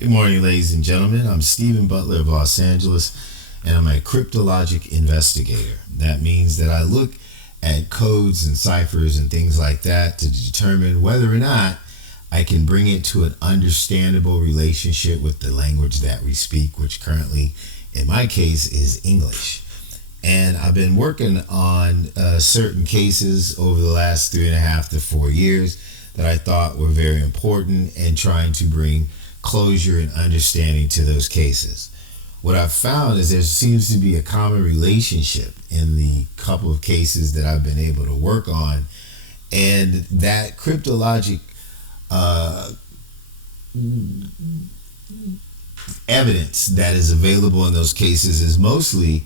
Good morning, ladies and gentlemen. I'm Stephen Butler of Los Angeles, and I'm a cryptologic investigator. That means that I look at codes and ciphers and things like that to determine whether or not I can bring it to an understandable relationship with the language that we speak, which currently, in my case, is English. And I've been working on certain cases over the last 3.5 to 4 years that I thought were very important and trying to bring closure and understanding to those cases. What I've found is there seems to be a common relationship in the couple of cases that I've been able to work on, and that cryptologic uh, evidence that is available in those cases is mostly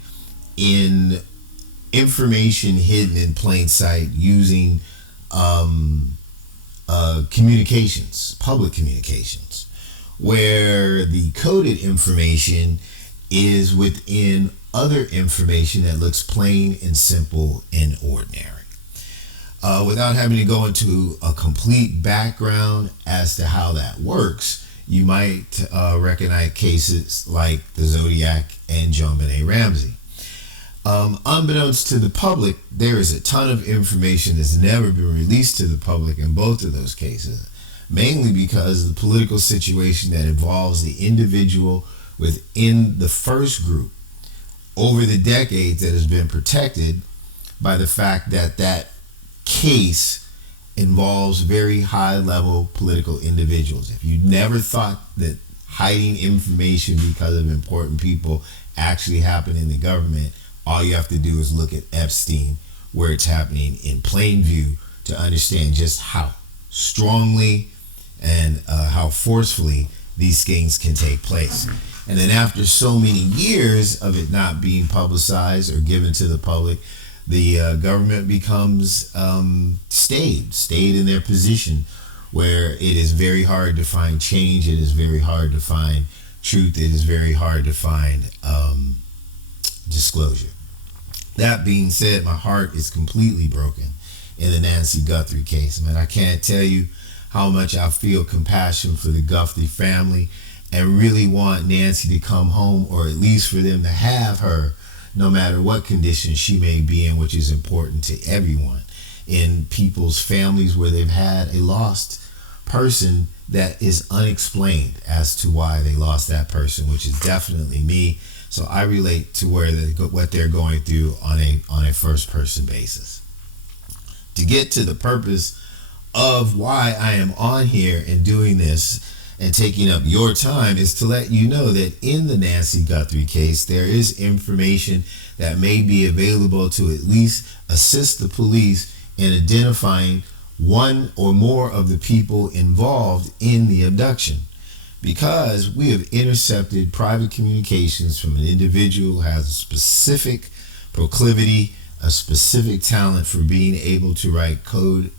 in information hidden in plain sight using communications, public communications, where the coded information is within other information that looks plain and simple and ordinary. Without having to go into a complete background as to how that works, you might recognize cases like the Zodiac and John Benet Ramsey. Unbeknownst to the public, there is a ton of information that's never been released to the public in both of those cases, mainly because of the political situation that involves the individual within the first group over the decades that has been protected by the fact that that case involves very high level political individuals. If you never thought that hiding information because of important people actually happened in the government, all you have to do is look at Epstein, where it's happening in plain view, to understand just how strongly and how forcefully these things can take place. And then after so many years of it not being publicized or given to the public, the government becomes stayed in their position, where it is very hard to find change, it is very hard to find truth, it is very hard to find disclosure. That being said, my heart is completely broken in the Nancy Guthrie case. Man, I can't tell you how much I feel compassion for the Guthrie family and really want Nancy to come home, or at least for them to have her, no matter what condition she may be in, which is important to everyone in people's families where they've had a lost person that is unexplained as to why they lost that person, which is definitely me. So I relate to what they're going through on a first person basis. To get to the purpose of why I am on here and doing this and taking up your time is to let you know that in the Nancy Guthrie case, there is information that may be available to at least assist the police in identifying one or more of the people involved in the abduction, because we have intercepted private communications from an individual who has a specific proclivity, a specific talent for being able to write coded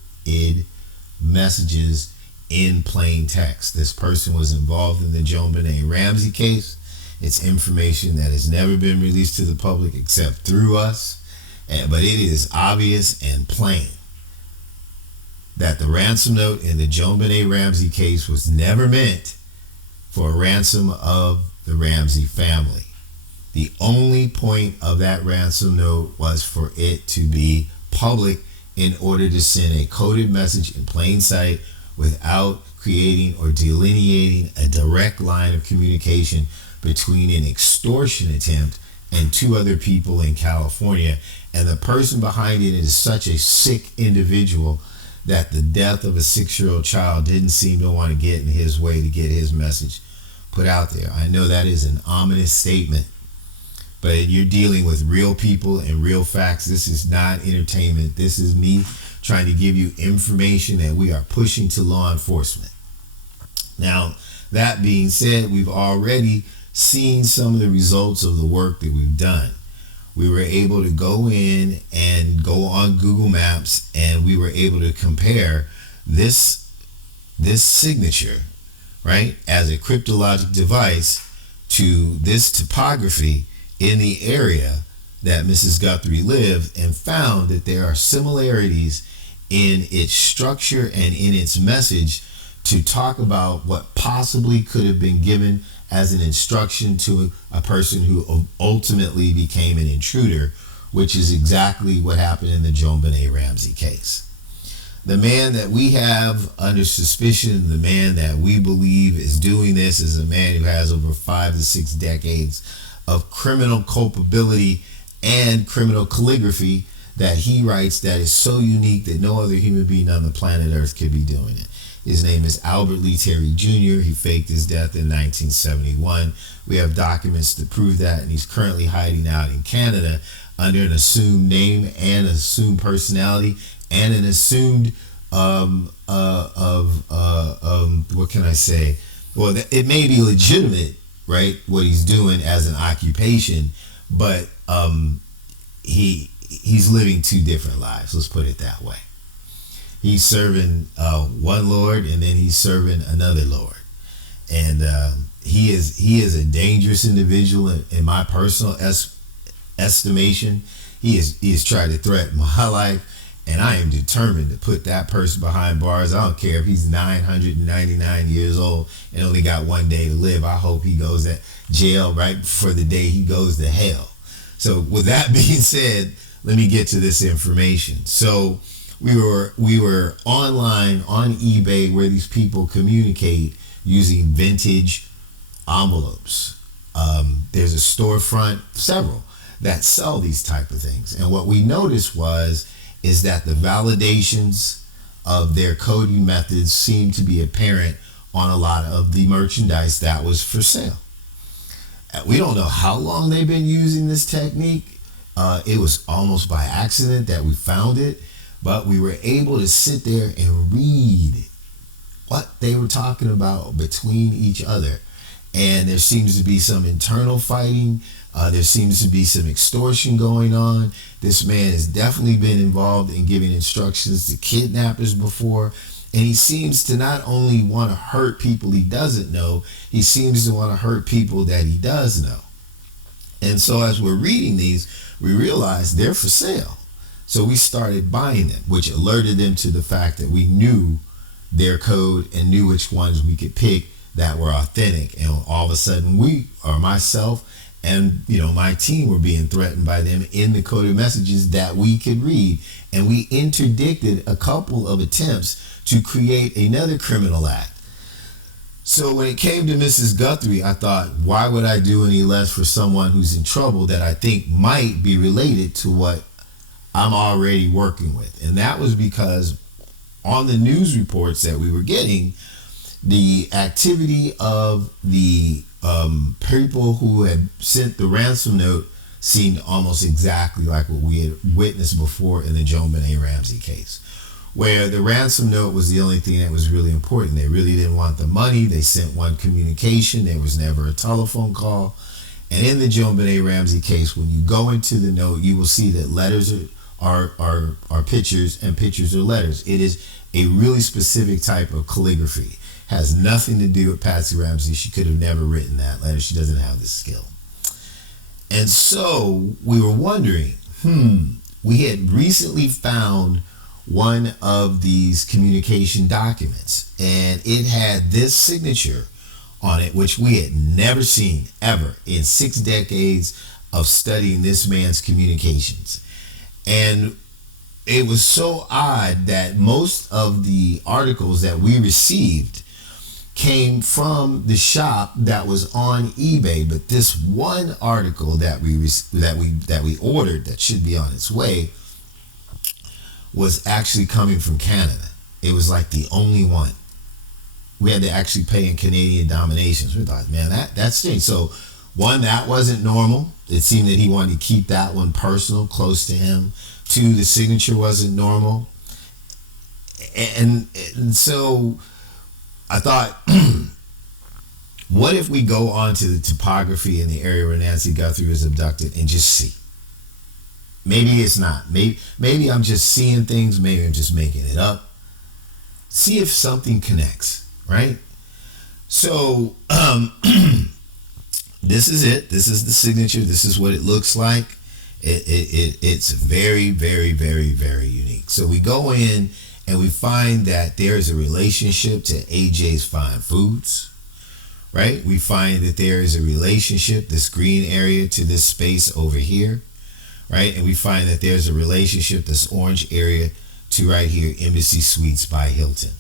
messages in plain text. This person was involved in the Joan Benet Ramsey case. It's information that has never been released to the public except through us, but it is obvious and plain that the ransom note in the Joan Benet Ramsey case was never meant for a ransom of the Ramsey family. The only point of that ransom note was for it to be public in order to send a coded message in plain sight without creating or delineating a direct line of communication between an extortion attempt and two other people in California. And the person behind it is such a sick individual that the death of a 6-year-old child didn't seem to want to get in his way to get his message put out there. I know that is an ominous statement, but you're dealing with real people and real facts. This is not entertainment. This is me trying to give you information that we are pushing to law enforcement. Now, that being said, we've already seen some of the results of the work that we've done. We were able to go in and go on Google Maps, and we were able to compare this signature, right, as a cryptologic device to this topography in the area that Mrs. Guthrie lived, and found that there are similarities in its structure and in its message to talk about what possibly could have been given as an instruction to a person who ultimately became an intruder, which is exactly what happened in the JonBenet Ramsey case. The man that we have under suspicion, the man that we believe is doing this, is a man who has over 5 to 6 decades of criminal culpability and criminal calligraphy that he writes that is so unique that no other human being on the planet Earth could be doing it. His name is Albert Lee Terry Jr. He faked his death in 1971. We have documents to prove that, and he's currently hiding out in Canada under an assumed name and assumed personality and an assumed what can I say? Well, it may be legitimate, right, what he's doing as an occupation, but he's living 2 different lives. Let's put it that way. He's serving one Lord, and then he's serving another Lord, and he is a dangerous individual in my personal estimation. He is trying to threaten my life, and I am determined to put that person behind bars. I don't care if he's 999 years old and only got 1 day to live. I hope he goes to jail right before the day he goes to hell. So with that being said, let me get to this information. So we were online on eBay where these people communicate using vintage envelopes. There's a storefront, several, that sell these type of things. And what we noticed is that the validations of their coding methods seem to be apparent on a lot of the merchandise that was for sale. We don't know how long they've been using this technique. It was almost by accident that we found it, but we were able to sit there and read what they were talking about between each other. And there seems to be some internal fighting. There seems to be some extortion going on. This man has definitely been involved in giving instructions to kidnappers before. And he seems to not only want to hurt people he doesn't know, he seems to want to hurt people that he does know. And so as we're reading these, we realized they're for sale. So we started buying them, which alerted them to the fact that we knew their code and knew which ones we could pick that were authentic. And all of a sudden we, or myself and my team, were being threatened by them in the coded messages that we could read. And we interdicted a couple of attempts to create another criminal act. So when it came to Mrs. Guthrie, I thought, why would I do any less for someone who's in trouble that I think might be related to what I'm already working with? And that was because on the news reports that we were getting, the activity of the people who had sent the ransom note seemed almost exactly like what we had witnessed before in the JonBenet Ramsey case, where the ransom note was the only thing that was really important. They really didn't want the money. They sent one communication. There was never a telephone call. And in the JonBenet Ramsey case, when you go into the note, you will see that letters are pictures and pictures are letters. It is a really specific type of calligraphy. Has nothing to do with Patsy Ramsey. She could have never written that letter. She doesn't have this skill. And so we were wondering, we had recently found one of these communication documents, and it had this signature on it, which we had never seen ever in 6 decades of studying this man's communications. And it was so odd that most of the articles that we received came from the shop that was on eBay, but this one article that we ordered, that should be on its way, was actually coming from Canada. It was like the only one. We had to actually pay in Canadian denominations. We thought, man, that stinks. So one, that wasn't normal. It seemed that he wanted to keep that one personal, close to him. 2, the signature wasn't normal. And so I thought, what if we go on to the topography in the area where Nancy Guthrie was abducted and just see? Maybe it's not. Maybe I'm just seeing things. Maybe I'm just making it up. See if something connects, right? So this is it. This is the signature. This is what it looks like. It's very, very, very, very unique. So we go in and we find that there is a relationship to AJ's Fine Foods, right? We find that there is a relationship, this green area, to this space over here, right? And we find that there's a relationship, this orange area, to right here, Embassy Suites by Hilton.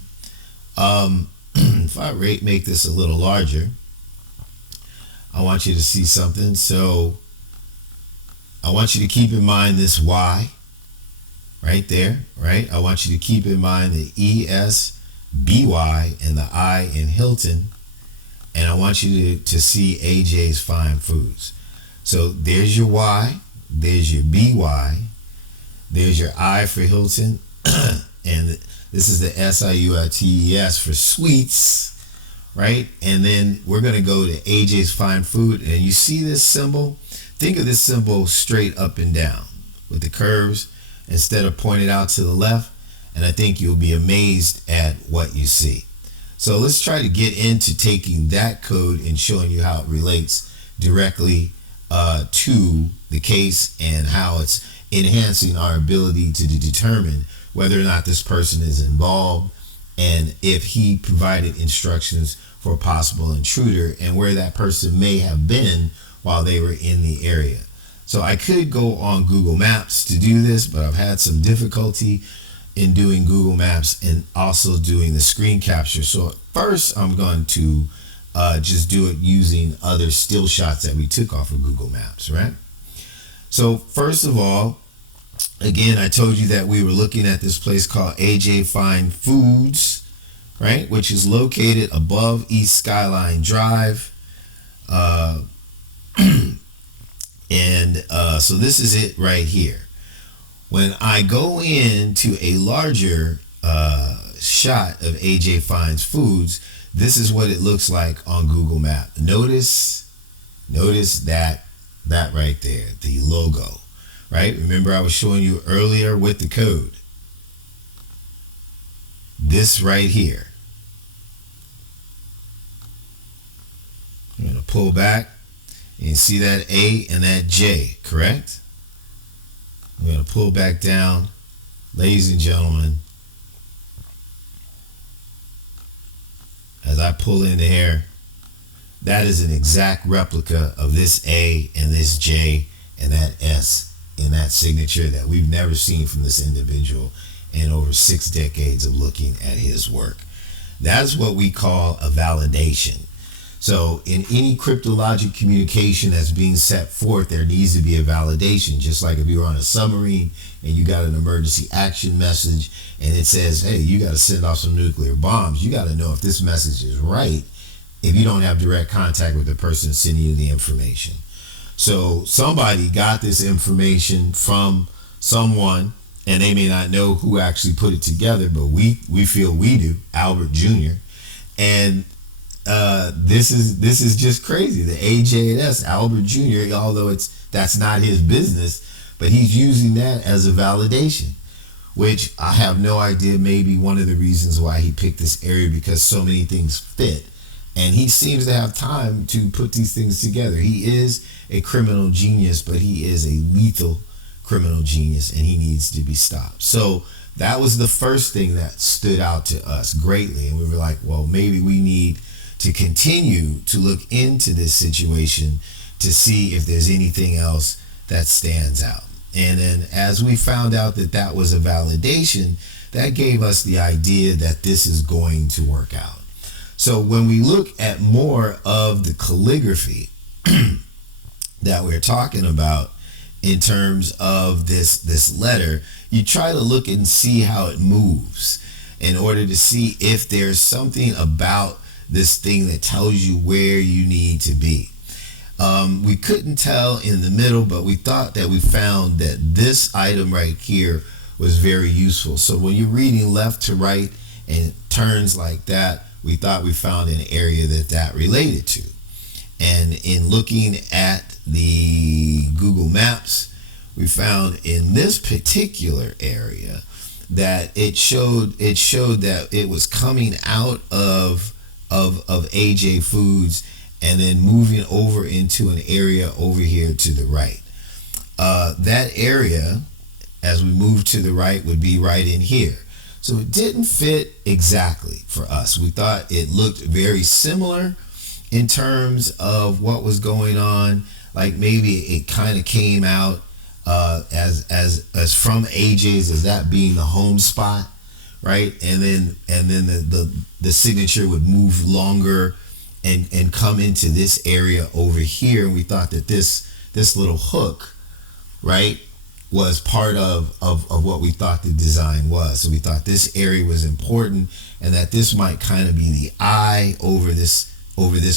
If I make this a little larger, I want you to see something. So I want you to keep in mind this Y right there, right? I want you to keep in mind the ESBY and the I in Hilton. And I want you to see AJ's Fine Foods. So there's your Y, there's your BY, there's your I for Hilton, and this is the SIUITES for Sweets, right? And then we're going to go to AJ's Fine Food, and you see this symbol? Think of this symbol straight up and down with the curves instead of pointed out to the left, and I think you'll be amazed at what you see. So let's try to get into taking that code and showing you how it relates directly to the case and how it's enhancing our ability to determine whether or not this person is involved and if he provided instructions for a possible intruder and where that person may have been while they were in the area. So I could go on Google Maps to do this, but I've had some difficulty in doing Google Maps and also doing the screen capture. So first I'm going to just do it using other still shots that we took off of Google Maps, right? So first of all, again, I told you that we were looking at this place called AJ Fine Foods, right? Which is located above East Skyline Drive. So this is it right here. When I go into a larger shot of AJ Fine Foods, this is what it looks like on Google Maps. Notice that right there, the logo, right? Remember I was showing you earlier with the code. This right here. I'm going to pull back and see that A and that J, correct? I'm going to pull back down, ladies and gentlemen. As I pull in here, that is an exact replica of this A and this J and that S in that signature that we've never seen from this individual in over 6 decades of looking at his work. That's what we call a validation. So in any cryptologic communication that's being set forth, there needs to be a validation. Just like if you're on a submarine and you got an emergency action message and it says, hey, you got to send off some nuclear bombs. You got to know if this message is right if you don't have direct contact with the person sending you the information. So somebody got this information from someone and they may not know who actually put it together, but we feel we do, Albert Jr. And this is just crazy. The AJS, Albert Jr., although that's not his business, but he's using that as a validation, which I have no idea. Maybe one of the reasons why he picked this area because so many things fit, and he seems to have time to put these things together. He is a criminal genius, but he is a lethal criminal genius, and he needs to be stopped. So that was the first thing that stood out to us greatly, and we were like, well, maybe we need to continue to look into this situation to see if there's anything else that stands out. And then as we found out that that was a validation, that gave us the idea that this is going to work out. So when we look at more of the calligraphy that we're talking about in terms of this letter, you try to look and see how it moves in order to see if there's something about this thing that tells you where you need to be. We couldn't tell in the middle, but we thought that we found that this item right here was very useful. So when you're reading left to right and it turns like that, we thought we found an area that related to. And in looking at the Google Maps, we found in this particular area that it showed that it was coming out of AJ Foods and then moving over into an area over here to the right. That area, as we move to the right, would be right in here. So it didn't fit exactly for us. We thought it looked very similar in terms of what was going on. Like maybe it kind of came out as from AJ's as that being the home spot, right? And then the signature would move longer and come into this area over here. And we thought that this little hook, right, was part of what we thought the design was. So we thought this area was important, and that this might kind of be the eye over this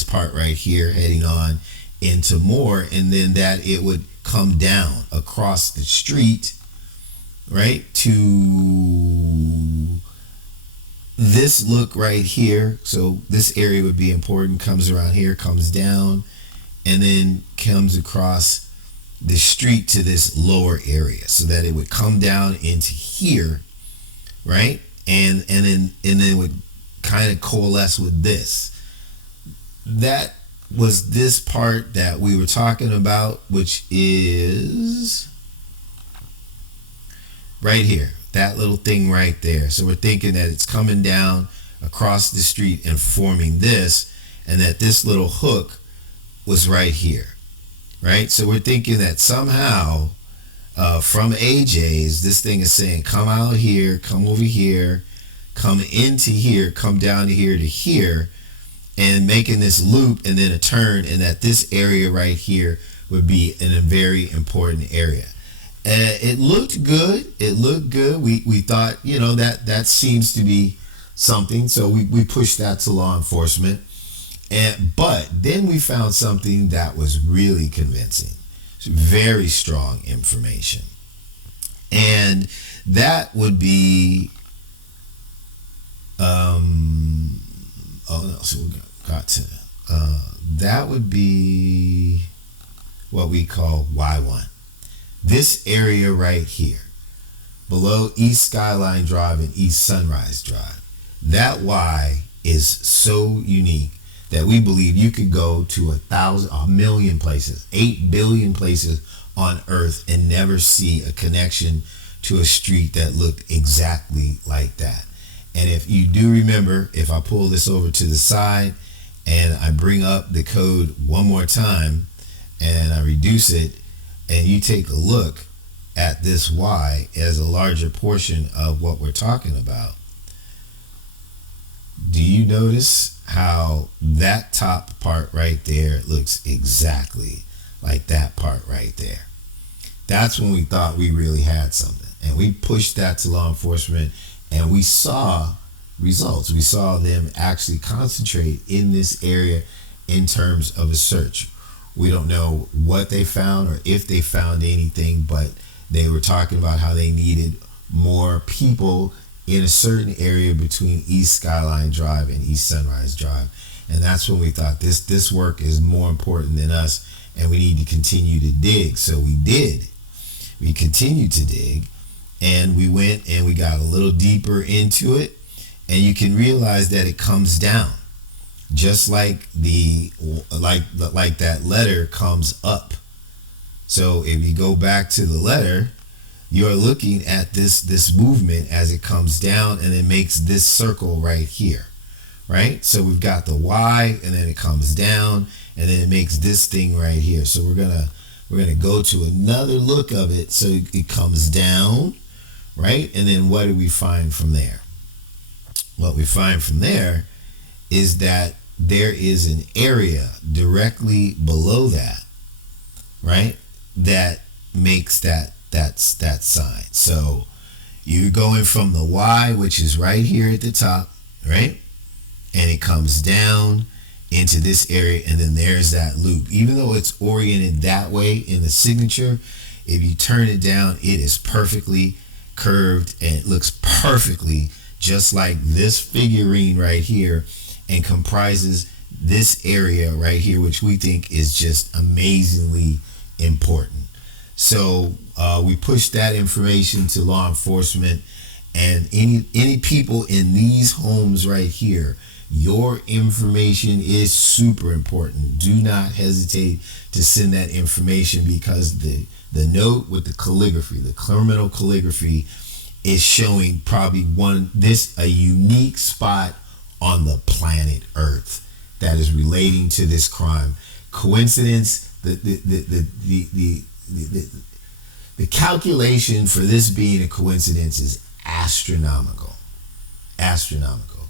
part right here, heading on into more, and then that it would come down across the street, right, to this look right here. So this area would be important, comes around here, comes down, and then comes across the street to this lower area, so that it would come down into here, right, and then it would kind of coalesce with this. That was this part that we were talking about, which is right here, that little thing right there. So we're thinking that it's coming down across the street and forming this, and that this little hook was right here, right? So we're thinking that somehow from AJ's, this thing is saying come out here, come over here, come into here, come down to here, and making this loop and then a turn, and that this area right here would be in a very important area. It looked good. We thought, that seems to be something. So we pushed that to law enforcement. But then we found something that was really convincing. Very strong information. And that would be, that would be what we call Y1. This area right here, below East Skyline Drive and East Sunrise Drive, that Y is so unique that we believe you could go to 1,000,000 places, 8 billion places on Earth and never see a connection to a street that looked exactly like that. And if you do remember, if I pull this over to the side and I bring up the code one more time and I reduce it, and you take a look at this Y as a larger portion of what we're talking about, do you notice how that top part right there looks exactly like that part right there? That's when we thought we really had something. And we pushed that to law enforcement, and we saw results. We saw them actually concentrate in this area in terms of a search. We don't know what they found or if they found anything, but they were talking about how they needed more people in a certain area between East Skyline Drive and East Sunrise Drive. And that's when we thought this work is more important than us, and we need to continue to dig. So we did. We continued to dig, and we went and we got a little deeper into it, and you can realize that it comes down just like that letter comes up. So if you go back to the letter, you're looking at this movement as it comes down, and it makes this circle right here, right? So we've got the Y, and then it comes down, and then it makes this thing right here. So we're gonna go to another look of it. So it comes down, right? And then what do we find from there? What we find from there is that there is an area directly below that, right, that makes that sign. So you're going from the Y, which is right here at the top, right, and it comes down into this area, and then there's that loop. Even though it's oriented that way in the signature, if you turn it down, it is perfectly curved, and it looks perfectly just like this figurine right here, and comprises this area right here, which we think is just amazingly important. So we pushed that information to law enforcement, and any people in these homes right here, your information is super important. Do not hesitate to send that information, because the note with the calligraphy, the criminal calligraphy, is showing probably a unique spot on the planet Earth that is relating to this crime. Coincidence, the calculation for this being a coincidence is astronomical. Astronomical.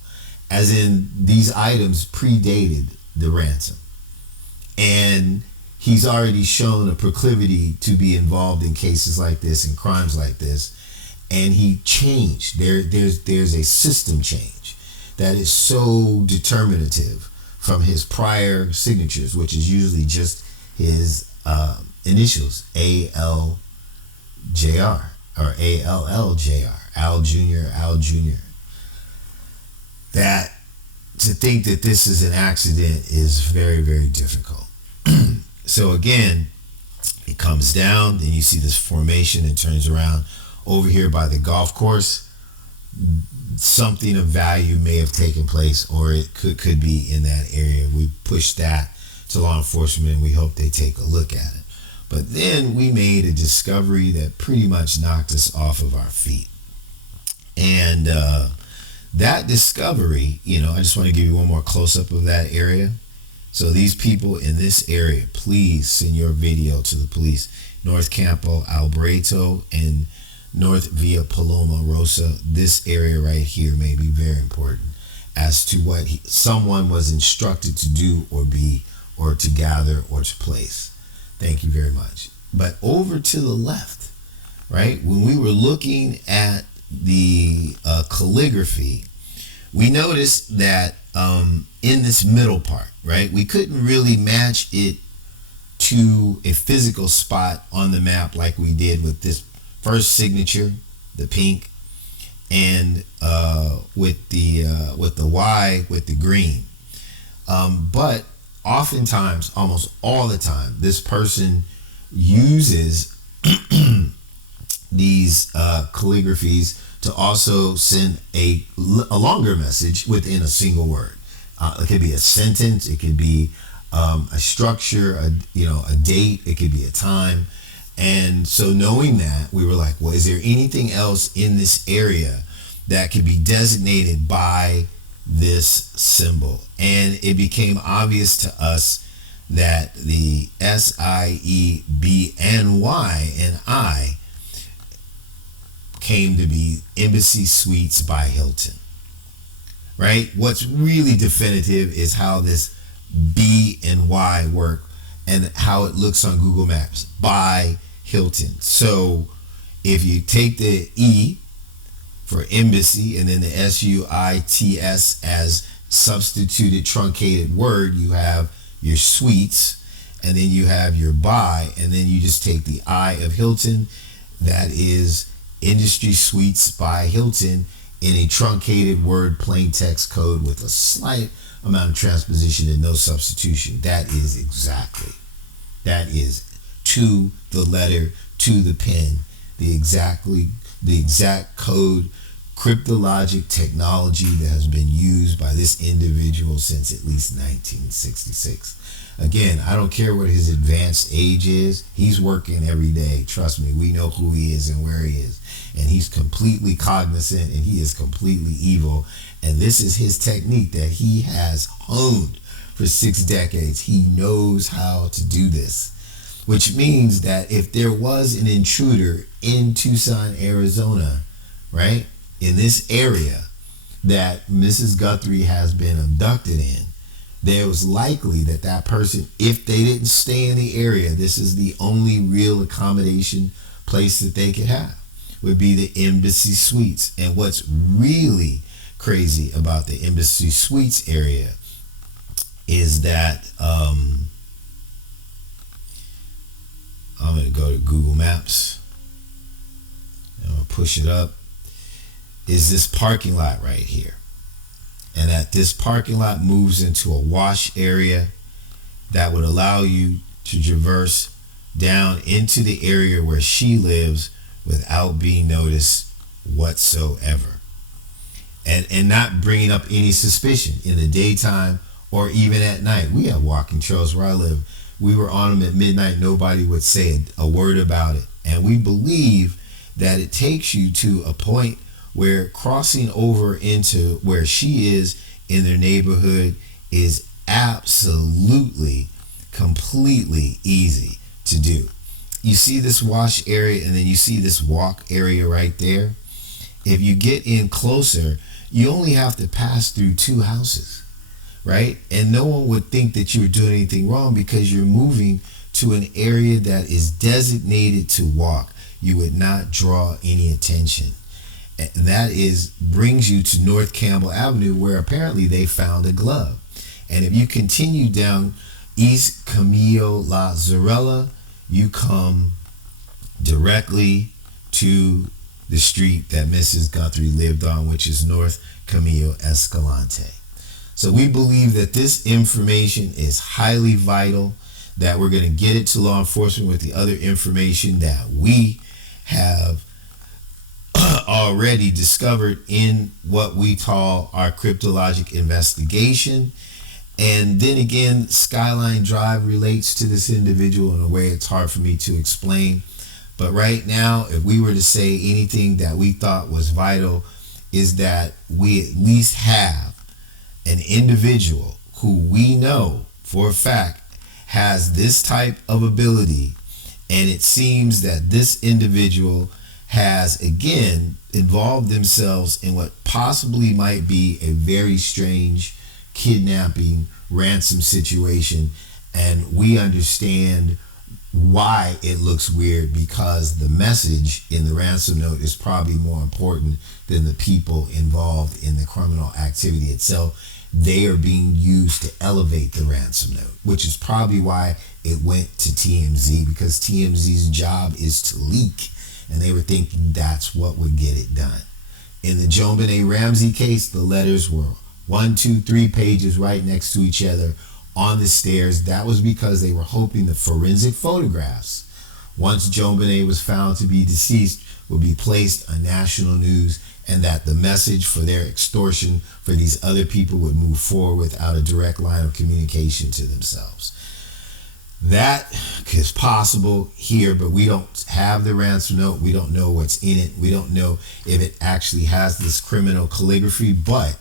As in, these items predated the ransom. And he's already shown a proclivity to be involved in cases like this and crimes like this. And he changed. There's a system change that is so determinative from his prior signatures, which is usually just his initials, ALJR or ALLJR, Al Jr. That to think that this is an accident is very, very difficult. So again, it comes down, then you see this formation and turns around over here by the golf course. Something of value may have taken place, or it could be in that area. We pushed that to law enforcement and we hope they take a look at it. But then we made a discovery that pretty much knocked us off of our feet. And that discovery, I just want to give you one more close-up of that area. So these people in this area, please send your video to the police. North Campo, Alvarado, and North Via Paloma Rosa. This area right here may be very important as to what someone was instructed to do or be, or to gather or to place. Thank you very much. But over to the left, right, when we were looking at the calligraphy, we noticed that in this middle part, right, we couldn't really match it to a physical spot on the map like we did with this first signature, the pink, and with the Y with the green. But oftentimes, almost all the time, this person uses these calligraphies to also send a longer message within a single word. It could be a sentence, it could be a structure, a date, it could be a time. And so knowing that, we were like, well, is there anything else in this area that could be designated by this symbol? And it became obvious to us that the SIEBNY and I came to be Embassy Suites by Hilton, right? What's really definitive is how this B and Y work and how it looks on Google Maps, by Hilton. So if you take the E for embassy and then the SUITS as substituted truncated word, you have your suites, and then you have your by, and then you just take the I of Hilton, that is Industry Suites by Hilton, in a truncated word plain text code with a slight amount of transposition and no substitution. That is to the letter, to the pen, the exact code, cryptologic technology that has been used by this individual since at least 1966. Again, I don't care what his advanced age is. He's working every day. Trust me, we know who he is and where he is. And he's completely cognizant, and he is completely evil. And this is his technique that he has honed for 6 decades. He knows how to do this, which means that if there was an intruder in Tucson, Arizona, right, in this area that Mrs. Guthrie has been abducted in, there was likely that that person, if they didn't stay in the area, this is the only real accommodation place that they could have, would be the Embassy Suites. And what's really crazy about the Embassy Suites area is that I'm going to go to Google Maps. I'm going to push it up. Is this parking lot right here. And that this parking lot moves into a wash area that would allow you to traverse down into the area where she lives without being noticed whatsoever. And not bringing up any suspicion in the daytime or even at night. We have walking trails where I live. We were on them at midnight. Nobody would say a word about it. And we believe that it takes you to a point where crossing over into where she is in their neighborhood is absolutely, completely easy to do. You see this wash area and then you see this walk area right there. If you get in closer, you only have to pass through two houses, right? And no one would think that you're doing anything wrong because you're moving to an area that is designated to walk. You would not draw any attention. And that is brings you to North Campbell Avenue, where apparently they found a glove. And if you continue down East Camilo La Zarella, you come directly to the street that Mrs. Guthrie lived on, which is North Camilo Escalante. So we believe that this information is highly vital, that we're going to get it to law enforcement with the other information that we have already discovered in what we call our cryptologic investigation. And then again, Skyline Drive relates to this individual in a way it's hard for me to explain. But right now, if we were to say anything that we thought was vital, is that we at least have an individual who we know for a fact has this type of ability. And it seems that this individual has, again, involved themselves in what possibly might be a very strange kidnapping ransom situation. And we understand why it looks weird, because the message in the ransom note is probably more important than the people involved in the criminal activity itself. They are being used to elevate the ransom note, which is probably why it went to TMZ, because TMZ's job is to leak, and they were thinking that's what would get it done. In the JonBenet Ramsey case, the letters were 1, 2, 3 pages right next to each other on the stairs. That was because they were hoping the forensic photographs, once JonBenet was found to be deceased, would be placed on national news, and that the message for their extortion for these other people would move forward without a direct line of communication to themselves. That is possible here, but we don't have the ransom note. We don't know what's in it. We don't know if it actually has this criminal calligraphy. But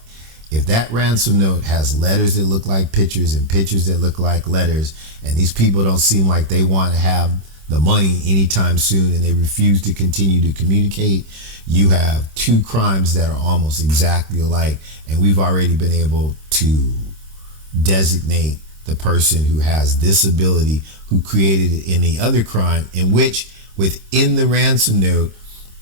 if that ransom note has letters that look like pictures and pictures that look like letters, and these people don't seem like they want to have the money anytime soon, and they refuse to continue to communicate, you have two crimes that are almost exactly alike. And we've already been able to designate the person who has this ability, who created it in the other crime, in which within the ransom note,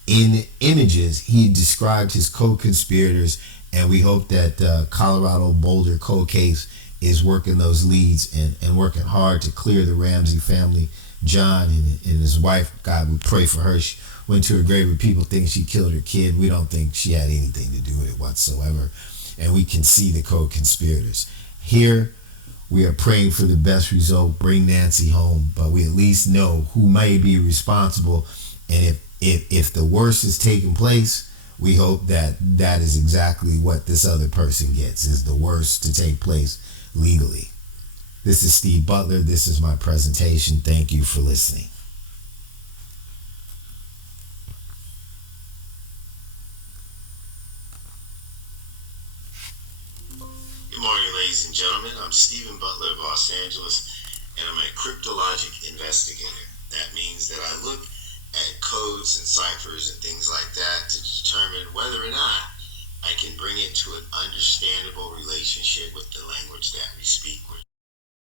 in images, he described his co-conspirators. And we hope that Colorado Boulder cold case is working those leads and working hard to clear the Ramsey family. John and his wife, God, we pray for her. She went to her grave where people think she killed her kid. We don't think she had anything to do with it whatsoever. And we can see the co-conspirators. Here, we are praying for the best result, bring Nancy home, but we at least know who may be responsible. And if the worst is taking place, we hope that that is exactly what this other person gets, is the worst to take place legally. This is Steve Butler. This is my presentation. Thank you for listening. Good morning, ladies and gentlemen. I'm Stephen Butler of Los Angeles, and I'm a cryptologic investigator. That means that I look at codes and ciphers and things like that to determine whether or not I can bring it to an understandable relationship with the language that we speak with.